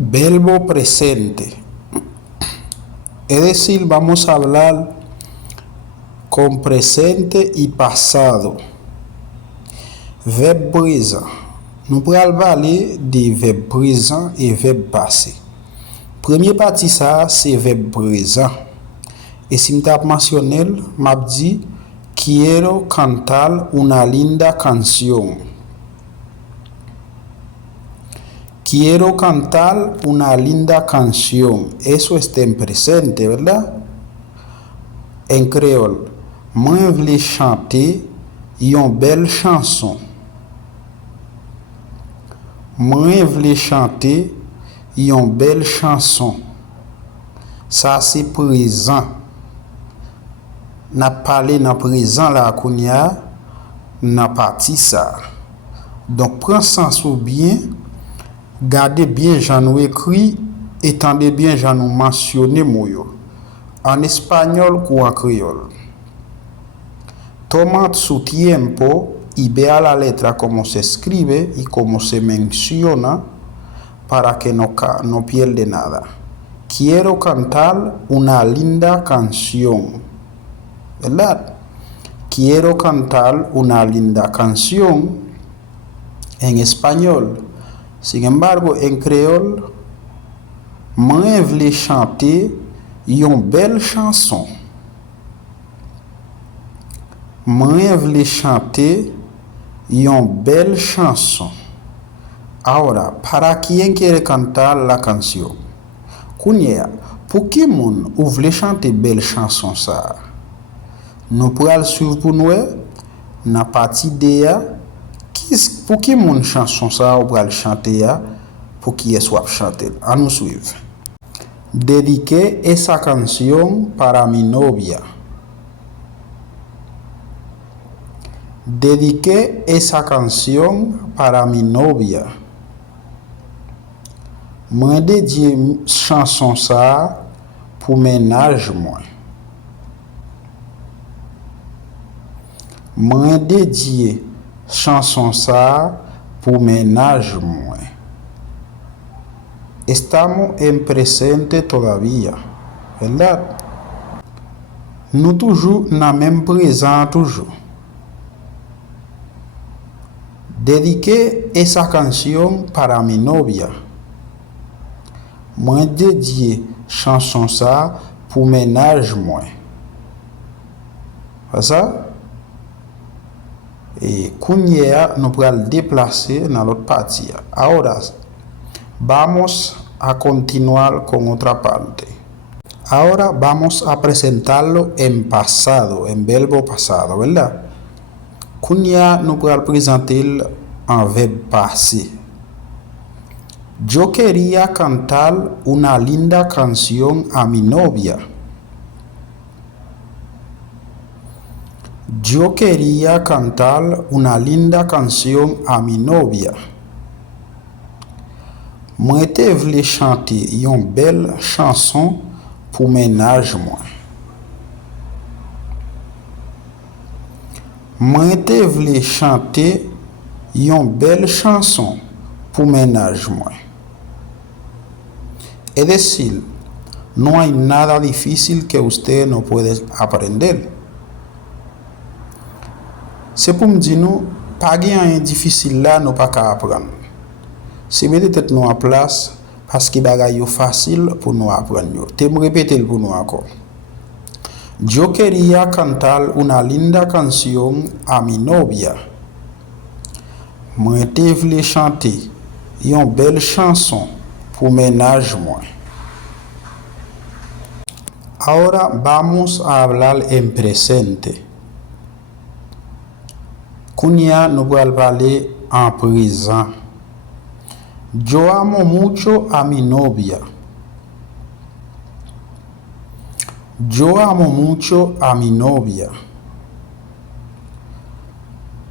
Verbo presente. Es decir, vamos a hablar con presente y pasado. Verbe présent. Nous pourrons parler des verbes présents et verbes passés. Premier partie ça, c'est verbe présent. Et si je t'ai mentionné, m'a dit quiero cantar una linda canción. Quiero cantar una linda canción. Eso está en presente, ¿verdad? En créole, moi voulais chanter une belle chanson. Moi voulais chanter une belle chanson. Ça c'est présent. N'a parlé dans présent là qu'on y a n'a parti ça. Donc prends sens ou bien, gardez bien j'en nous écrit, étendez bien j'en nous mentionné moyo. En espagnol ou en créole. Toma su tiempo y vea la letra como se escribe y como se menciona para que no pierde nada. Quiero cantar una linda canción. ¿Verdad? Quiero cantar una linda canción en español. Sin embargo, en créole, moi voulais chanter une belle chanson. Moi voulais chanter une belle chanson. Ahora, para quien quiere cantar la canción? Kounia, pour qui moun ou voulez chanter belle chanson ça? Nous pourrons suivre pour nous na partie DA. Pour qui moun chanson ça ou pourrons chanter pour qui est soit chanter? À nous suivre. Dediqué esa canción para mi novia. Dediqué esa canción para mi novia. Moi dédié chanson ça pour ménage moi. Moi dédié chanson ça pour ménage moi. Estamos en presente todavía, ¿verdad? Nous toujours na même présent toujours. Dediqué esa canción para mi novia. Moi dédié chanson ça pour ménage moi. C'est ça? Et Kounia nous pourrons le déplacer dans l'autre partie. Ahora vamos a continuar con otra parte. Ahora vamos a presentarlo en pasado, en verbo pasado, ¿verdad? Kounia nous pourrons présenter en verbe passé. Yo quería cantar una linda canción a mi novia. Yo quería cantar una linda canción a mi novia. Moi te voulais chanter une belle chanson pour ménage moi. Moi te voulais chanter une belle chanson pour ménage moi. Es decir, no hay nada difícil que usted no puede aprender. C'est pour me dire nous, pas rien difficile là, nous pas qu'à apprendre. C'est mettre tête nous en place parce que bagay yo facile pour nous apprendre. Te me répéter pour nous encore. Yo quería cantar una linda canción a mi novia. Moi te voulais chanter une belle chanson pour ménage moi. Ahora vamos a hablar en presente. Kounia nous allons parler en présent. Yo amo mucho a mi novia. Yo amo mucho a mi novia.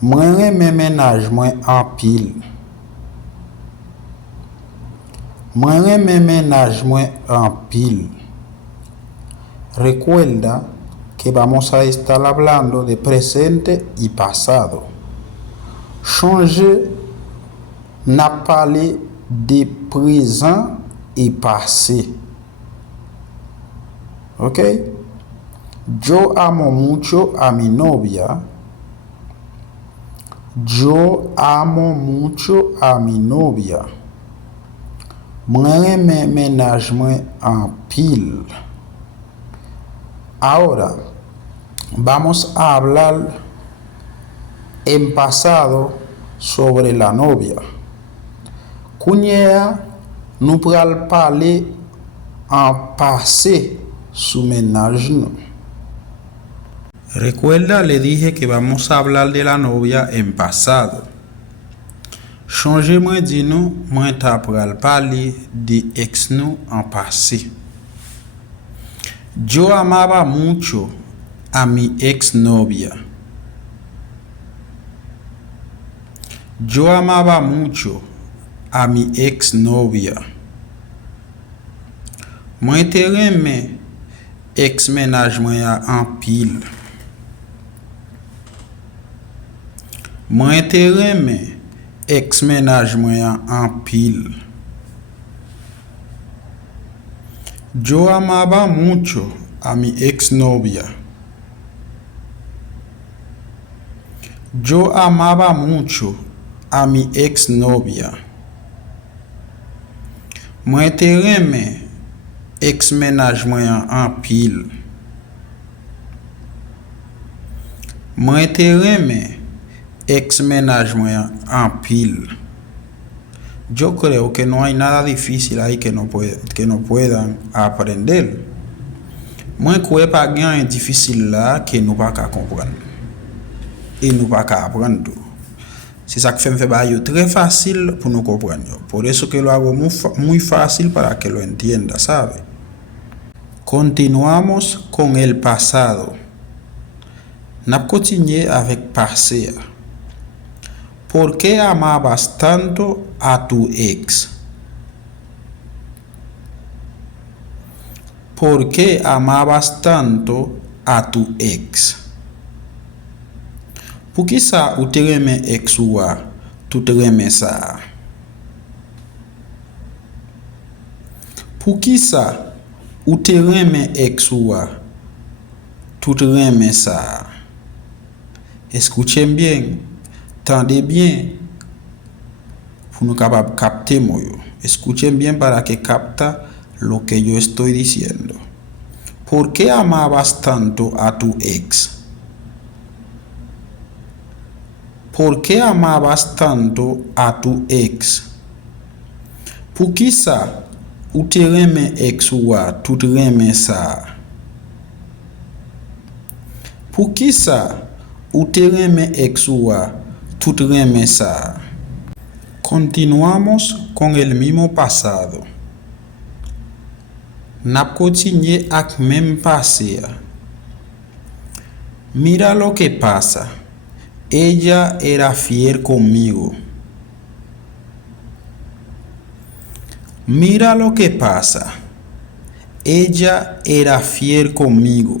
Moi reme ménage moi en pile. Moi reme ménage moi en pile. Recuerda que vamos a estar hablando de presente y pasado. Changer n'a parlé de présent y passé. ¿Ok? Yo amo mucho a mi novia. Yo amo mucho a mi novia. Mwen reme ménage mwen en pile. Ahora vamos a hablar en pasado sobre la novia. Kounya nous pral parler en passé su ménage nou. Recuerda, le dije que vamos a hablar de la novia en pasado. Changer mwen di nou, mwen ta pral parler de ex nou en passé. Yo amaba mucho a mi ex novia. Yo amaba mucho a mi ex novia. Mwen te reme ex ménage mwen en pile. Mwen te reme ex ménage mwen en pile. Yo amaba mucho a mi ex novia. Yo amaba mucho a mi ex novia. Mwen te reme ex ménage mwen en pile. Mwen te reme ex ménage mwen en pile. Yo creo que no hay nada difícil ahí que no puedan aprender. Mwen kwe pa gen yon difficile là que nous pas ka comprendre. Et nous pas ka apprendre tout. C'est ça que fait ba yo très facile pour nous comprendre. Por eso que lo hago muy fácil para que lo entienda, ¿sabe? Continuamos con el pasado. Nap continuer avec passé. ¿Por qué amabas tanto a tu ex? ¿Por qué amabas tanto a tu ex? Pour qui ça ou te reme ex ou a, tu te reme ça? Pour qui ça ou te reme ex ou a, tu te reme ça? Escuchen bien, tendez bien pour nous capable capter moyo. Escuchen bien para que capta lo que yo estoy diciendo. ¿Por qué amabas tanto a tu ex? ¿Por qué amabas tanto a tu ex? Pour qui ça ou te reme ex ou a, tu te reme ça? Pour qui ça ou te reme ex ou a, tu te reme ça? Continuamos con el mismo pasado. Nap continuer ak même passé. Mira lo que pasa. Ella era fiel conmigo. Mira lo que pasa. Ella era fiel conmigo.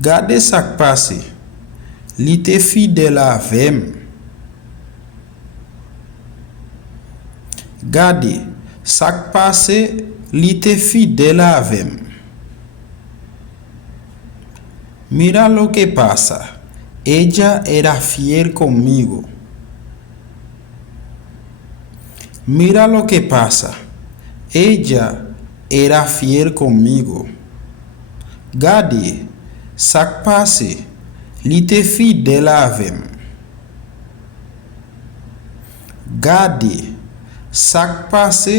Gade sak pase. Li te fidèle avem. Gade sak pase. Li te fidèle avem. Mira lo que pasa. Ella era fiel conmigo. Mira lo que pasa. Ella era fiel conmigo. Gade, sak pase, li te fidèle avem. Gade, sak pase,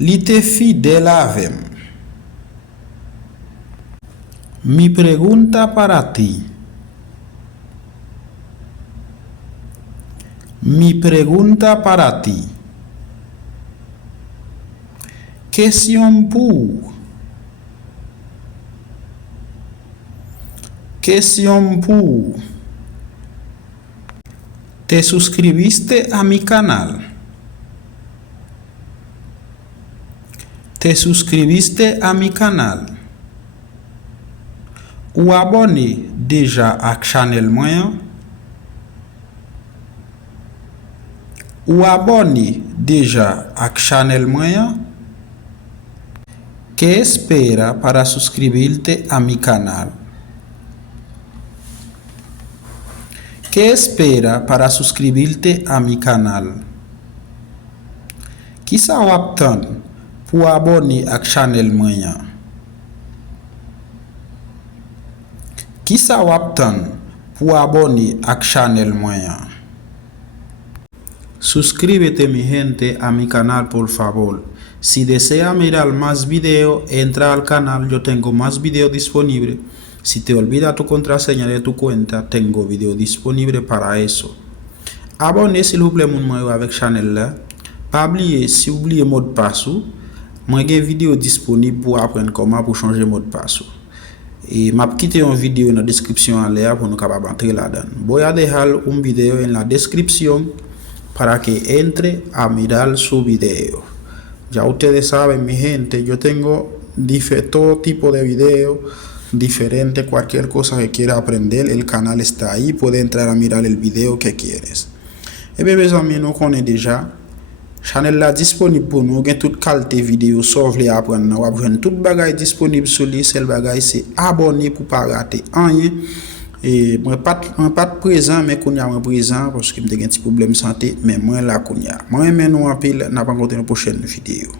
li te fidèle avem. Mi pregunta para ti. Mi pregunta para ti. Question pour. Question pour. ¿Te suscribiste a mi canal? ¿Te suscribiste a mi canal? Ou abonné déjà à channel moyen? ou abonné déjà à channel moyen, que espera para suscribirte a mi canal? ¿Qué espera para suscribirte a mi canal? Qui sa wap tan pour abonner à channel moyen? Qui sa wap tan pour abonner à channel moyen? Suscríbete mi gente a mi canal por favor. Si desea mirar más videos, entra al canal, yo tengo más videos disponibles. Si te olvida tu contraseña de tu cuenta, tengo video disponible para eso. Abonnez s'il vous plaît mon avec channel là. Pas oublier, si vous oubliez mot de passe, moi j'ai vidéo disponible pour apprendre comment pour changer mot de passe. Et m'a quitté une vidéo dans la description en l'air pour nous capable entrer là-dedans. Voy a dejar une vidéo en la descripción para que entre a mirar su video. Ya ustedes saben, mi gente, yo tengo todo tipo de videos diferentes, cualquier cosa que quiera aprender, el canal está ahí, puede entrar a mirar el video que quieres. Et bien mes amis, nous connaissons déjà, channel là disponible pour nous, gain toute qualité vidéo, sauf les apprendre, nous avons tout bagage disponible sur lui, seul bagage c'est abonner pour pas rater rien. Et moi pas présent mais qu'on y a présent parce que j'ai un petit problème santé mais moi là qu'on y a. Moi mais nous en pile n'a pas continuer prochaine vidéo.